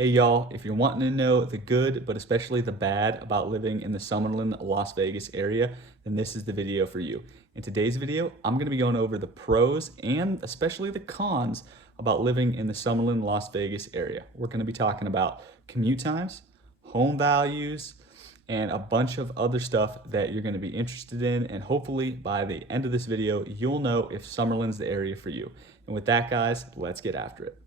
Hey y'all, if you're wanting to know the good, but especially the bad about living in the Summerlin Las Vegas area, then this is the video for you. In today's video, I'm gonna be going over the pros and especially the cons about living in the Summerlin Las Vegas area. We're gonna be talking about commute times, home values, and a bunch of other stuff that you're gonna be interested in. And hopefully by the end of this video, you'll know if Summerlin's the area for you. And with that, guys, let's get after it.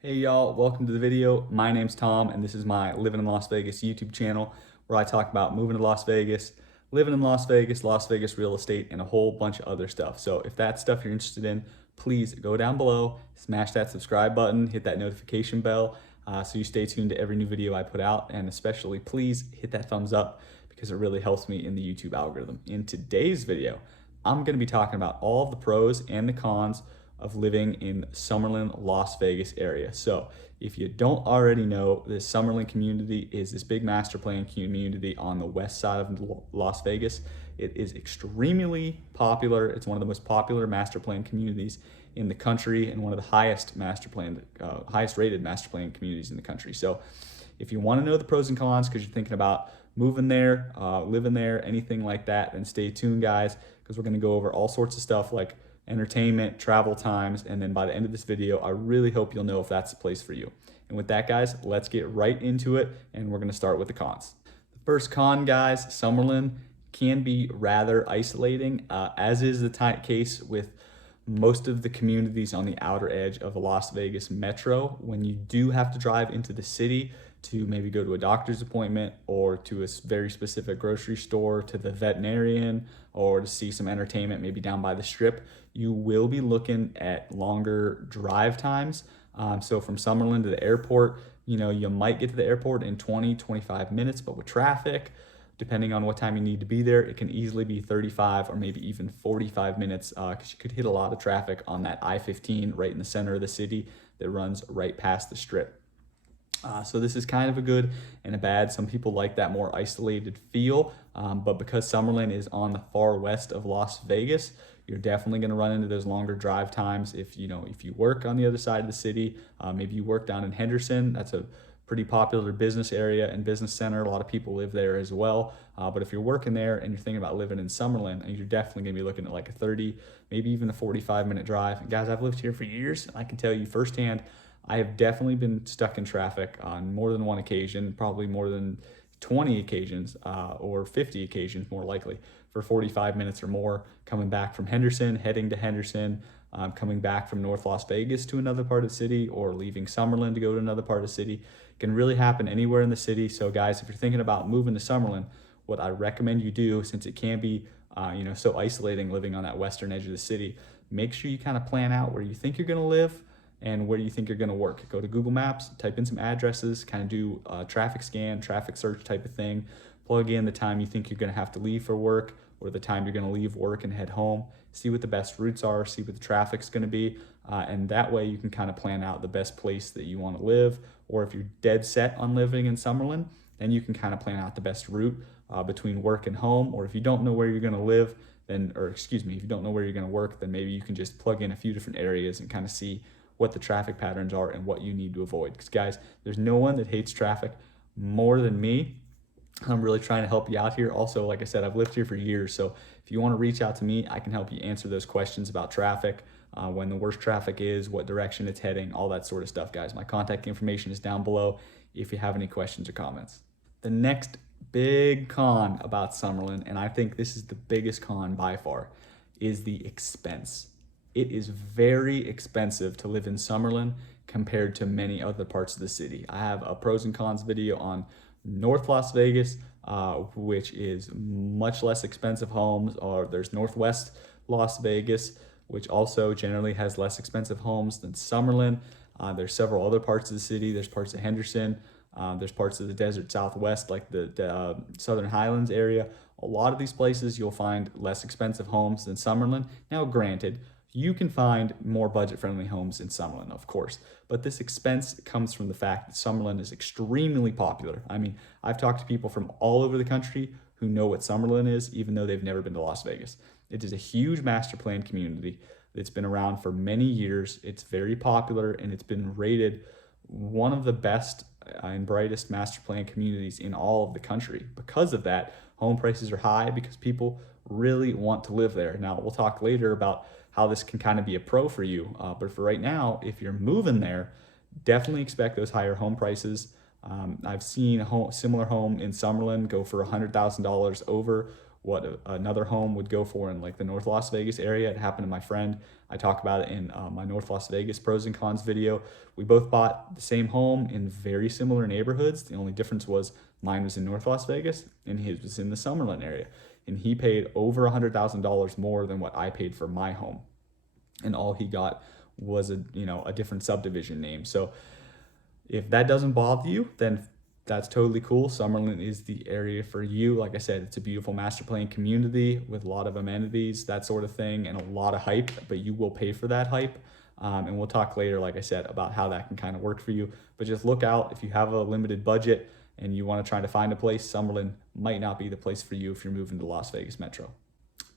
Hey y'all, welcome to the video. My name's Tom and this is my Living in Las Vegas YouTube channel where I talk about moving to Las Vegas, living in Las Vegas real estate, and a whole bunch of other stuff. So if that's stuff you're interested in, please go down below, smash that subscribe button, hit that notification bell so you stay tuned to every new video I put out, and especially please hit that thumbs up because it really helps me in the YouTube algorithm. In today's video, I'm gonna be talking about all of the pros and the cons of living in Summerlin, Las Vegas area. So if you don't already know, this Summerlin community is this big master plan community on the west side of Las Vegas. It is extremely popular. It's one of the most popular master plan communities in the country and one of the highest rated master plan communities in the country. So if you want to know the pros and cons because you're thinking about moving there, living there, anything like that, then stay tuned, guys, because we're going to go over all sorts of stuff like entertainment, travel times, and then by the end of this video, I really hope you'll know if that's the place for you. And with that, guys, let's get right into it, and we're gonna start with the cons. The first con, guys, Summerlin can be rather isolating, as is the case with most of the communities on the outer edge of the Las Vegas metro. When you do have to drive into the city to maybe go to a doctor's appointment or to a very specific grocery store, to the veterinarian, or to see some entertainment maybe down by the strip, you will be looking at longer drive times. So from Summerlin to the airport, you might get to the airport in 20-25 minutes, but with traffic, depending on what time you need to be there, it can easily be 35 or maybe even 45 minutes because you could hit a lot of traffic on that I-15 right in the center of the city that runs right past the strip. So this is kind of a good and a bad. Some people like that more isolated feel, but because Summerlin is on the far west of Las Vegas, you're definitely going to run into those longer drive times. If you work on the other side of the city, maybe you work down in Henderson. That's a pretty popular business area and business center. A lot of people live there as well. But if you're working there and you're thinking about living in Summerlin, you're definitely going to be looking at like a 30, maybe even a 45-minute drive. And guys, I've lived here for years, and I can tell you firsthand, I have definitely been stuck in traffic on more than one occasion, probably more than 20 occasions or 50 occasions more likely, for 45 minutes or more, coming back from Henderson, heading to Henderson, coming back from North Las Vegas to another part of the city, or leaving Summerlin to go to another part of the city. It can really happen anywhere in the city. So guys, if you're thinking about moving to Summerlin, what I recommend you do, since it can be so isolating living on that western edge of the city, make sure you kind of plan out where you think you're going to live and where you think you're going to work. Go to Google Maps, type in some addresses, kind of do a traffic scan, traffic search type of thing, plug in the time you think you're going to have to leave for work or the time you're going to leave work and head home, see what the best routes are, see what the traffic's going to be, and that way you can kind of plan out the best place that you want to live. Or if you're dead set on living in Summerlin, then you can kind of plan out the best route between work and home. Or if you don't know where you're going to live, if you don't know where you're going to work, then maybe you can just plug in a few different areas and kind of see what the traffic patterns are and what you need to avoid. Because guys, there's no one that hates traffic more than me. I'm really trying to help you out here. Also, like I said, I've lived here for years. So if you want to reach out to me, I can help you answer those questions about traffic, when the worst traffic is, what direction it's heading, all that sort of stuff, guys. My contact information is down below if you have any questions or comments. The next big con about Summerlin, and I think this is the biggest con by far, is the expense. It is very expensive to live in Summerlin compared to many other parts of the city. I have a pros and cons video on North Las Vegas, which is much less expensive homes, or there's Northwest Las Vegas, which also generally has less expensive homes than Summerlin. There's several other parts of the city. There's parts of Henderson. There's parts of the desert Southwest, like the Southern Highlands area. A lot of these places you'll find less expensive homes than Summerlin. Now, granted, you can find more budget-friendly homes in Summerlin, of course, but this expense comes from the fact that Summerlin is extremely popular. I mean, I've talked to people from all over the country who know what Summerlin is, even though they've never been to Las Vegas. It is a huge master plan community. It's been around for many years. It's very popular, and it's been rated one of the best and brightest master plan communities in all of the country. Because of that, home prices are high because people really want to live there. Now, we'll talk later about how this can kind of be a pro for you. But for right now, if you're moving there, definitely expect those higher home prices. I've seen a similar home in Summerlin go for $100,000 over what another home would go for in like the North Las Vegas area. It happened to my friend. I talk about it in my North Las Vegas pros and cons video. We both bought the same home in very similar neighborhoods. The only difference was mine was in North Las Vegas and his was in the Summerlin area. And he paid over $100,000 more than what I paid for my home. And all he got was a different subdivision name. So if that doesn't bother you, then that's totally cool. Summerlin is the area for you. Like I said, it's a beautiful master plan community with a lot of amenities, that sort of thing, and a lot of hype, but you will pay for that hype. And we'll talk later, like I said, about how that can kind of work for you. But just look out if you have a limited budget and you want to try to find a place, Summerlin might not be the place for you if you're moving to Las Vegas Metro.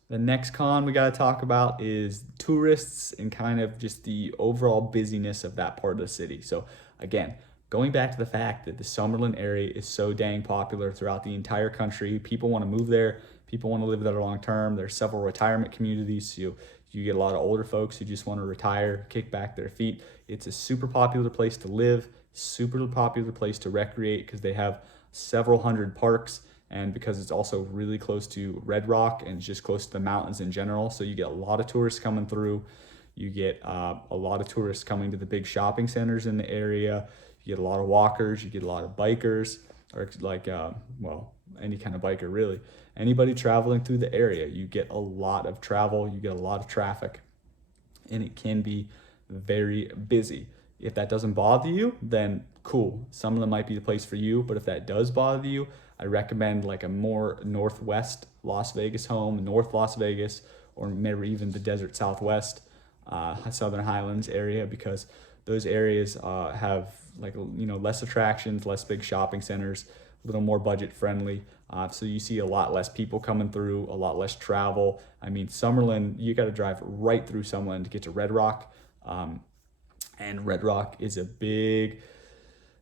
The next con we got to talk about is tourists and kind of just the overall busyness of that part of the city. So again, going back to the fact that the Summerlin area is so dang popular throughout the entire country. People want to move there. People want to live there long term. There's several retirement communities. So you get a lot of older folks who just want to retire, kick back their feet. It's a super popular place to live, super popular place to recreate because they have several hundred parks, and because it's also really close to Red Rock and just close to the mountains in general. So you get a lot of tourists coming through. You get a lot of tourists coming to the big shopping centers in the area. You get a lot of walkers, you get a lot of bikers, or like, any kind of biker really. Anybody traveling through the area, you get a lot of travel, you get a lot of traffic, and it can be very busy. If that doesn't bother you, then cool. Summerlin might be the place for you, but if that does bother you, I recommend like a more northwest Las Vegas home, North Las Vegas, or maybe even the desert Southwest, Southern Highlands area, because those areas have less attractions, less big shopping centers, a little more budget friendly. So you see a lot less people coming through, a lot less travel. I mean, Summerlin, you got to drive right through Summerlin to get to Red Rock. And Red Rock is a big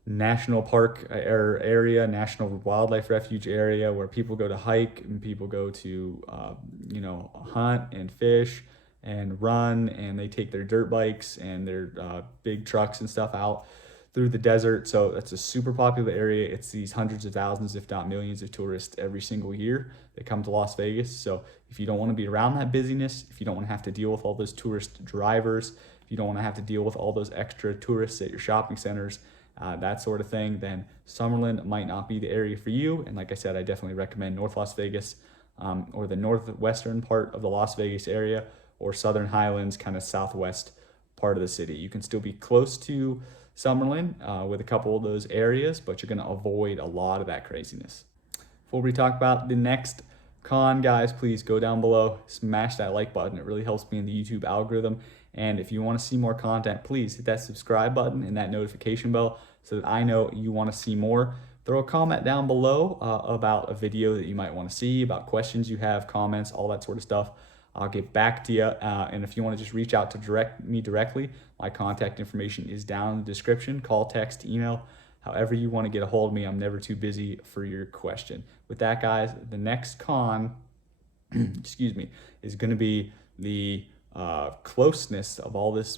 national park area, national wildlife refuge area where people go to hike and people go to, hunt and fish and run, and they take their dirt bikes and their big trucks and stuff out through the desert. So that's a super popular area. It's these hundreds of thousands, if not millions, of tourists every single year that come to Las Vegas. So if you don't want to be around that busyness, if you don't want to have to deal with all those tourist drivers, if you don't want to have to deal with all those extra tourists at your shopping centers, that sort of thing, then Summerlin might not be the area for you. And like I said, I definitely recommend North Las Vegas, or the northwestern part of the Las Vegas area, or Southern Highlands, kind of southwest part of the city. You can still be close to Summerlin with a couple of those areas, but you're going to avoid a lot of that craziness. Before we talk about the next con, guys, please go down below, smash that like button. It really helps me in the YouTube algorithm. And if you want to see more content, please hit that subscribe button and that notification bell so that I know you want to see more. Throw a comment down below about a video that you might want to see, about questions you have, comments, all that sort of stuff. I'll get back to you. And if you want to just reach out to me directly, my contact information is down in the description. Call, text, email, however you want to get a hold of me. I'm never too busy for your question. With that, guys, the next con, is going to be the closeness of all this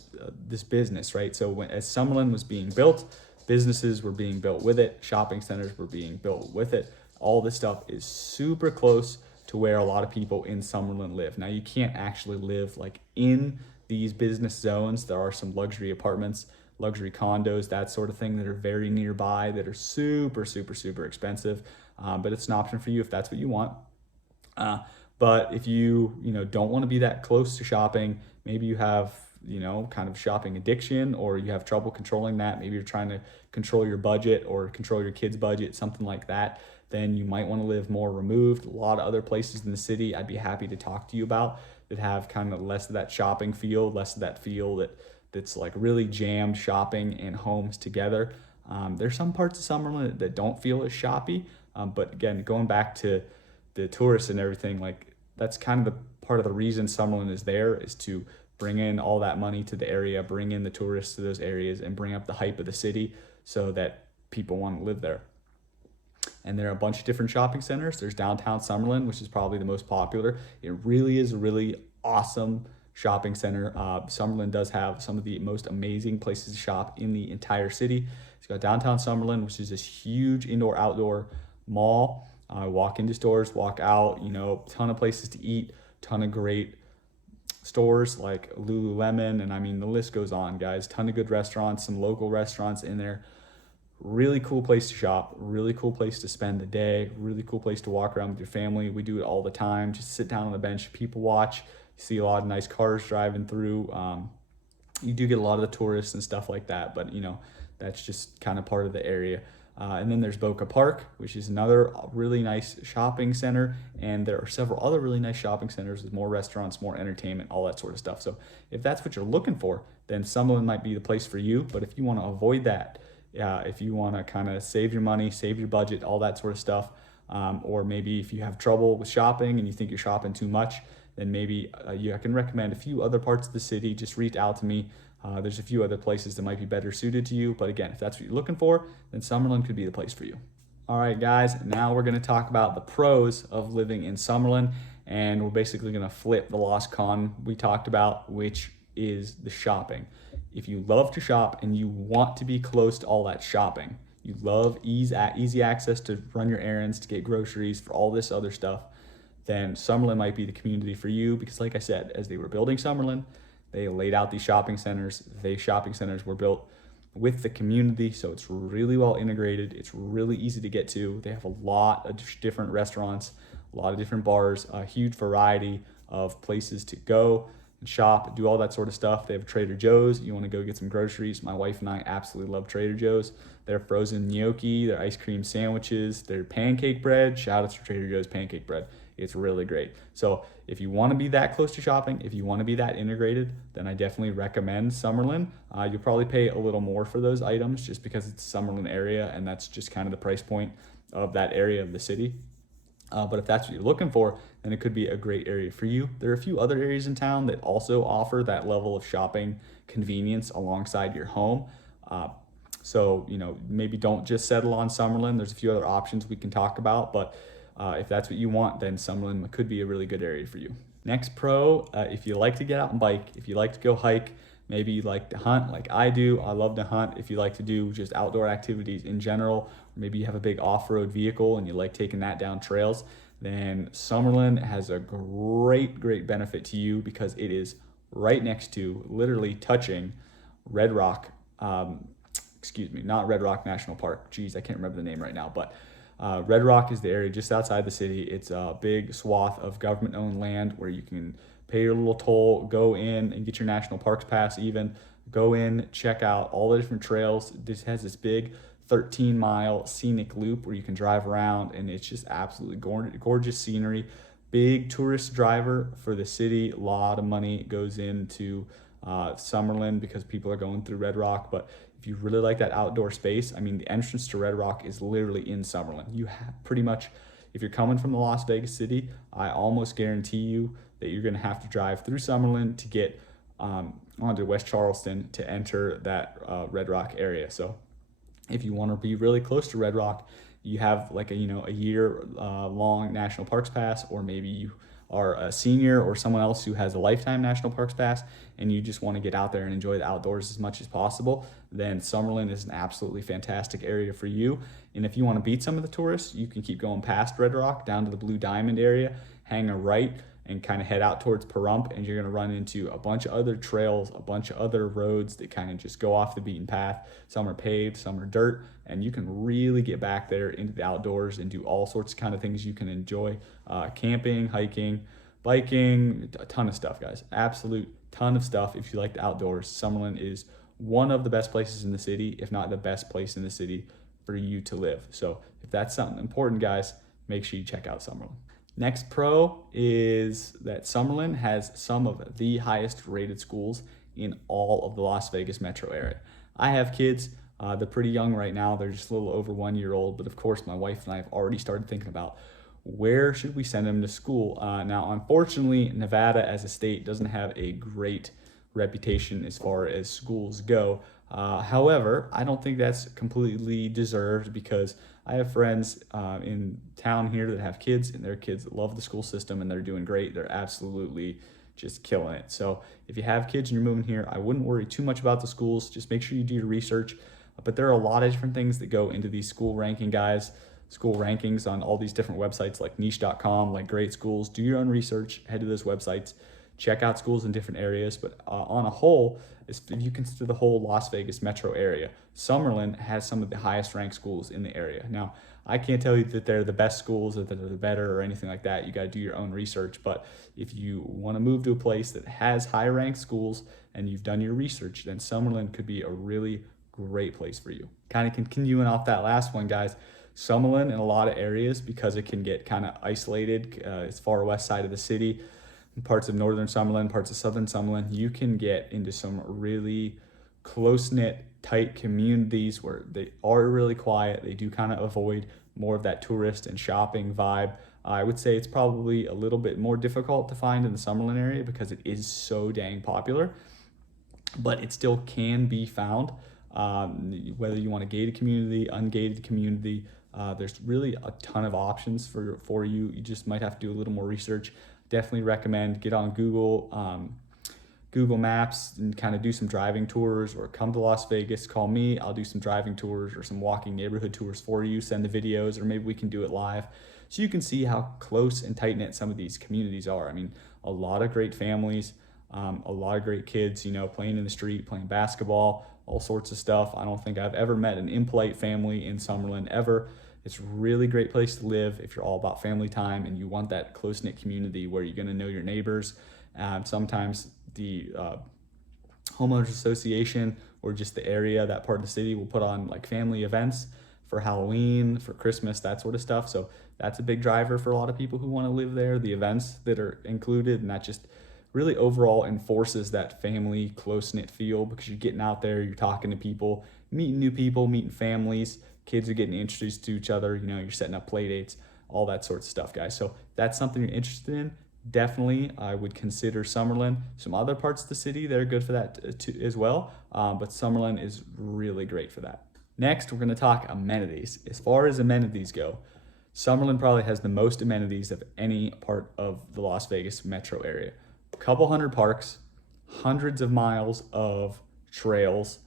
business, right? So as Summerlin was being built, businesses were being built with it, shopping centers were being built with it. All this stuff is super close to where a lot of people in Summerlin live. Now, you can't actually live like in these business zones. There are some luxury apartments, luxury condos, that sort of thing that are very nearby that are super, super, super expensive. But it's an option for you if that's what you want. But if you don't want to be that close to shopping, maybe you have kind of shopping addiction, or you have trouble controlling that. Maybe you're trying to control your budget or control your kids' budget, something like that. Then you might want to live more removed. A lot of other places in the city I'd be happy to talk to you about that have kind of less of that shopping feel, less of that feel that's like really jammed shopping and homes together. There's some parts of Summerlin that don't feel as shoppy, but again, going back to the tourists and everything, like that's kind of the part of the reason Summerlin is there, is to bring in all that money to the area, bring in the tourists to those areas, and bring up the hype of the city so that people want to live there. And there are a bunch of different shopping centers. There's downtown Summerlin, which is probably the most popular. It really is a really awesome shopping center. Summerlin does have some of the most amazing places to shop in the entire city. It's got downtown Summerlin, which is this huge indoor-outdoor mall. Walk into stores, walk out, ton of places to eat, ton of great stores like Lululemon, and I mean, the list goes on, guys. Ton of good restaurants, some local restaurants in there. Really cool place to shop, really cool place to spend the day, really cool place to walk around with your family. We do it all the time. Just sit down on the bench, people watch. You see a lot of nice cars driving through. You do get a lot of the tourists and stuff like that, but that's just kind of part of the area. And then there's Boca Park, which is another really nice shopping center. And there are several other really nice shopping centers with more restaurants, more entertainment, all that sort of stuff. So if that's what you're looking for, then Summerlin might be the place for you. But if you want to avoid that, if you want to kind of save your money, save your budget, all that sort of stuff, or maybe if you have trouble with shopping and you think you're shopping too much, then maybe I can recommend a few other parts of the city. Just reach out to me. There's a few other places that might be better suited to you. But again, if that's what you're looking for, then Summerlin could be the place for you. All right, guys, now we're going to talk about the pros of living in Summerlin. And we're basically going to flip the lost con we talked about, which is the shopping. If you love to shop and you want to be close to all that shopping, you love easy access to run your errands, to get groceries, for all this other stuff, then Summerlin might be the community for you. Because like I said, as they were building Summerlin, they laid out these shopping centers. These shopping centers were built with the community, so it's really well integrated. It's really easy to get to. They have a lot of different restaurants, a lot of different bars, a huge variety of places to go and shop, do all that sort of stuff. They have Trader Joe's. You want to go get some groceries. My wife and I absolutely love Trader Joe's. Their frozen gnocchi, their ice cream sandwiches, their pancake bread. Shout out to Trader Joe's pancake bread. It's really great. So if you want to be that close to shopping, if you want to be that integrated, then I definitely recommend Summerlin. You'll probably pay a little more for those items just because it's a Summerlin area, and that's just kind of the price point of that area of the city. But if that's what you're looking for, then it could be a great area for you. There are a few other areas in town that also offer that level of shopping convenience alongside your home. So maybe don't just settle on Summerlin. There's a few other options we can talk about, but if that's what you want, then Summerlin could be a really good area for you. Next pro, if you like to get out and bike, if you like to go hike, maybe you like to hunt like I do. I love to hunt. If you like to do just outdoor activities in general, or maybe you have a big off-road vehicle and you like taking that down trails, then Summerlin has a great benefit to you because it is right next to, literally touching Red Rock, not Red Rock National Park. Geez, I can't remember the name right now, but Red Rock is the area just outside the city. It's a big swath of government-owned land where you can pay your little toll, go in and get your National Parks Pass even, go in, check out all the different trails. This has this big 13-mile scenic loop where you can drive around, and it's just absolutely gorgeous scenery. Big tourist driver for the city. A lot of money goes into Summerlin because people are going through Red Rock. But if you really like that outdoor space, I mean, the entrance to Red Rock is literally in Summerlin. You have pretty much, if you're coming from the Las Vegas city, I almost guarantee you that you're going to have to drive through Summerlin to get onto West Charleston to enter that Red Rock area. So if you want to be really close to Red Rock, you have like a year long National Parks Pass, or maybe you are a senior or someone else who has a lifetime National Parks Pass and you just want to get out there and enjoy the outdoors as much as possible, then Summerlin is an absolutely fantastic area for you. And if you want to beat some of the tourists, you can keep going past Red Rock down to the Blue Diamond area, hang a right, and kind of head out towards Pahrump, and you're going to run into a bunch of other trails, a bunch of other roads that kind of just go off the beaten path. Some are paved, some are dirt, and you can really get back there into the outdoors and do all sorts of kind of things you can enjoy. Camping, hiking, biking, a ton of stuff, guys. Absolute ton of stuff. If you like the outdoors, Summerlin is one of the best places in the city, if not the best place in the city for you to live. So if that's something important, guys, make sure you check out Summerlin. Next pro is that Summerlin has some of the highest rated schools in all of the Las Vegas metro area. I have kids, they're pretty young right now. They're just a little over 1 year old, but of course my wife and I have already started thinking about where should we send them to school. Now, unfortunately, Nevada as a state doesn't have a great reputation as far as schools go. However, I don't think that's completely deserved, because I have friends in town here that have kids, and their kids love the school system and they're doing great. They're absolutely just killing it. So if you have kids and you're moving here, I wouldn't worry too much about the schools. Just make sure you do your research. But there are a lot of different things that go into these school rankings on all these different websites like niche.com, like Great Schools. Do your own research, head to those websites, check out schools in different areas. But on a whole, if you consider the whole Las Vegas metro area, Summerlin has some of the highest ranked schools in the area. Now, I can't tell you that they're the best schools or that they're the better or anything like that. You got to do your own research. But if you want to move to a place that has high ranked schools and you've done your research, then Summerlin could be a really great place for you. Kind of continuing off that last one, guys, Summerlin in a lot of areas, because it can get kind of isolated as far west side of the city, parts of northern Summerlin, parts of southern Summerlin, you can get into some really close-knit, tight communities where they are really quiet. They do kind of avoid more of that tourist and shopping vibe. I would say it's probably a little bit more difficult to find in the Summerlin area because it is so dang popular, but it still can be found. Whether you want a gated community, ungated community, there's really a ton of options for you. You just might have to do a little more research. Definitely recommend get on Google Maps and kind of do some driving tours, or come to Las Vegas, call me. I'll do some driving tours or some walking neighborhood tours for you, send the videos, or maybe we can do it live so you can see how close and tight knit some of these communities are. I mean, a lot of great families, a lot of great kids, playing in the street, playing basketball, all sorts of stuff. I don't think I've ever met an impolite family in Summerlin ever. It's a really great place to live if you're all about family time and you want that close-knit community where you're going to know your neighbors. Sometimes the homeowners association or just the area, that part of the city, will put on like family events for Halloween, for Christmas, that sort of stuff. So that's a big driver for a lot of people who want to live there, the events that are included, and that just really overall enforces that family close-knit feel, because you're getting out there, you're talking to people, meeting new people, meeting families, kids are getting introduced to each other, you're setting up play dates, all that sorts of stuff, guys. So that's something you're interested in. Definitely, I would consider Summerlin. Some other parts of the city that are good for that too, as well, but Summerlin is really great for that. Next, we're going to talk amenities. As far as amenities go, Summerlin probably has the most amenities of any part of the Las Vegas metro area. A couple hundred parks, hundreds of miles of trails,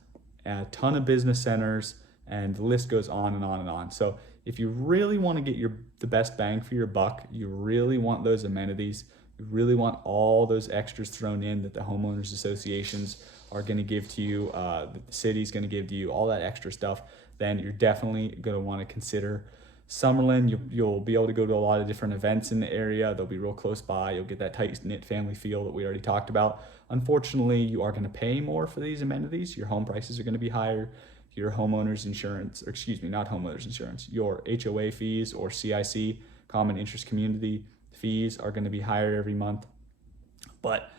a ton of business centers, and the list goes on and on and on. So if you really want to get the best bang for your buck, you really want those amenities, you really want all those extras thrown in that the homeowners associations are going to give to you, that the city's going to give to you, all that extra stuff, then you're definitely going to want to consider Summerlin. You'll be able to go to a lot of different events in the area. They'll be real close by. You'll get that tight-knit family feel that we already talked about. Unfortunately, you are going to pay more for these amenities. Your home prices are going to be higher. Your homeowner's insurance, or excuse me, not homeowner's insurance, your HOA fees or CIC, common interest community fees, are going to be higher every month. But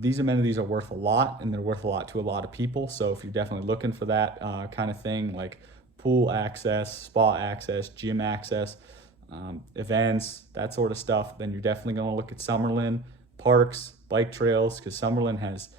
these amenities are worth a lot, and they're worth a lot to a lot of people. So if you're definitely looking for that kind of thing, like pool access, spa access, gym access, events, that sort of stuff, then you're definitely going to look at Summerlin. Parks, bike trails, because Summerlin has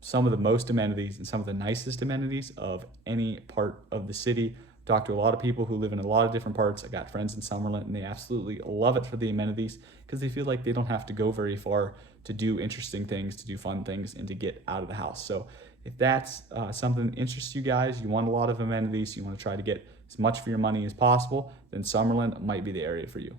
some of the most amenities and some of the nicest amenities of any part of the city. Talked to a lot of people who live in a lot of different parts. I got friends in Summerlin, and they absolutely love it for the amenities, because they feel like they don't have to go very far to do interesting things, to do fun things, and to get out of the house. So if that's something that interests you guys, you want a lot of amenities, you want to try to get as much for your money as possible, then Summerlin might be the area for you.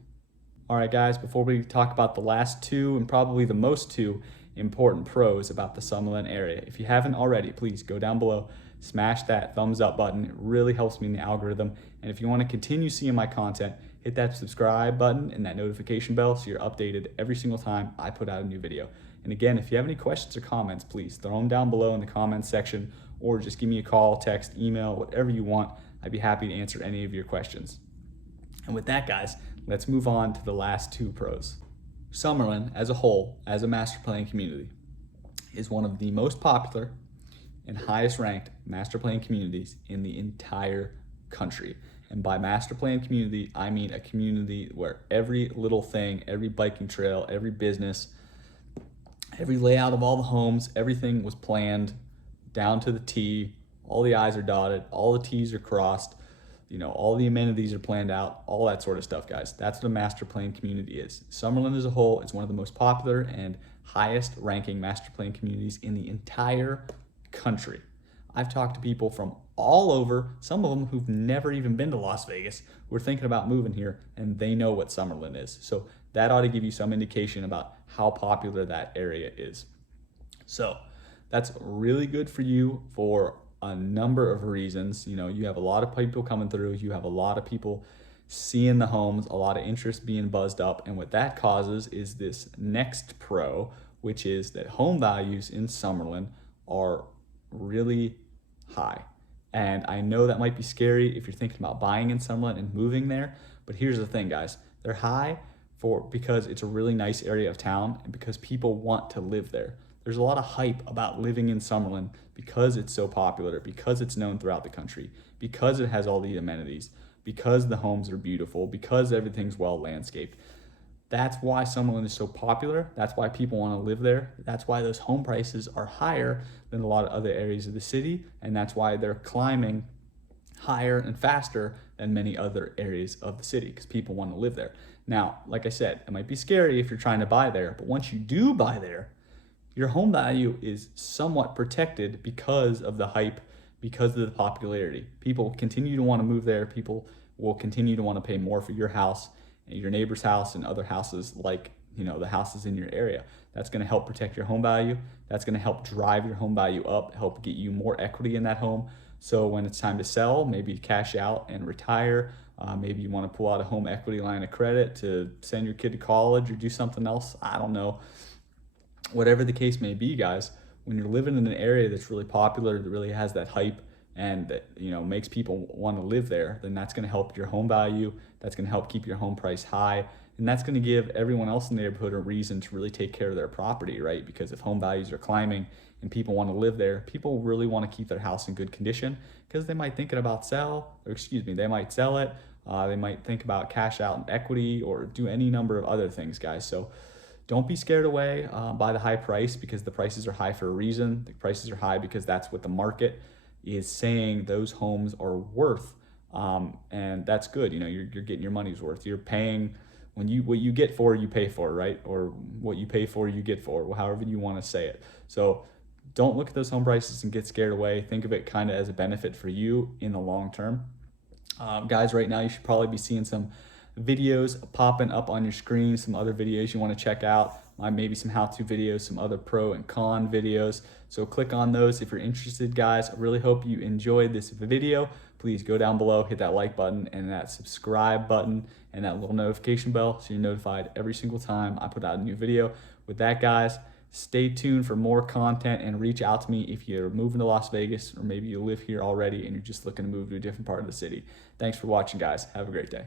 All right, guys, before we talk about the last two, and probably the most two important pros about the Summerlin area, if you haven't already, please go down below, smash that thumbs up button. It really helps me in the algorithm. And if you want to continue seeing my content, hit that subscribe button and that notification bell so you're updated every single time I put out a new video. And again, if you have any questions or comments, please throw them down below in the comments section, or just give me a call, text, email, whatever you want. I'd be happy to answer any of your questions. And with that, guys, let's move on to the last two pros. Summerlin as a whole, as a master plan community, is one of the most popular and highest ranked master plan communities in the entire country. And by master plan community, I mean a community where every little thing, every biking trail, every business, Every layout of all the homes, everything was planned down to the T. All the I's are dotted, all the T's are crossed, all the amenities are planned out, all that sort of stuff, guys. That's what a master plan community is. Summerlin as a whole is one of the most popular and highest ranking master plan communities in the entire country. I've talked to people from all over, some of them who've never even been to Las Vegas, who are thinking about moving here, and they know what Summerlin is. So that ought to give you some indication about how popular that area is. So that's really good for you for a number of reasons. You have a lot of people coming through, you have a lot of people seeing the homes, a lot of interest being buzzed up, and what that causes is this next pro, which is that home values in Summerlin are really high. And I know that might be scary if you're thinking about buying in Summerlin and moving there, but here's the thing, guys. They're high because it's a really nice area of town and because people want to live there. There's a lot of hype about living in Summerlin because it's so popular, because it's known throughout the country, because it has all the amenities, because the homes are beautiful, because everything's well landscaped. That's why Summerlin is so popular. That's why people want to live there. That's why those home prices are higher than a lot of other areas of the city. And that's why they're climbing higher and faster than many other areas of the city because people want to live there. Now, like I said, it might be scary if you're trying to buy there, but once you do buy there, your home value is somewhat protected because of the hype, because of the popularity. People continue to want to move there. People will continue to want to pay more for your house, your neighbor's house, and other houses like the houses in your area. That's going to help protect your home value. That's going to help drive your home value up, help get you more equity in that home. So when it's time to sell, maybe cash out and retire. Maybe you want to pull out a home equity line of credit to send your kid to college or do something else. I don't know. Whatever the case may be, guys, when you're living in an area that's really popular, that really has that hype and that makes people want to live there, then that's going to help your home value. That's going to help keep your home price high, and that's going to give everyone else in the neighborhood a reason to really take care of their property, right? Because if home values are climbing and people want to live there, people really want to keep their house in good condition because they might thinking about they might sell it. They might think about cash out and equity or do any number of other things, guys. So don't be scared away by the high price because the prices are high for a reason. The prices are high because that's what the market is saying those homes are worth. And that's good. You're getting your money's worth. You're paying what you get for, you pay for, right? Or what you pay for, you get for, however you want to say it. So don't look at those home prices and get scared away. Think of it kind of as a benefit for you in the long term. Guys, right now you should probably be seeing some videos popping up on your screen, some other videos you want to check out, maybe some how-to videos, some other pro and con videos. So click on those if you're interested, guys. I really hope you enjoyed this video. Please go down below, hit that like button and that subscribe button and that little notification bell so you're notified every single time I put out a new video. With that, guys, stay tuned for more content and reach out to me if you're moving to Las Vegas or maybe you live here already and you're just looking to move to a different part of the city. Thanks for watching, guys. Have a great day.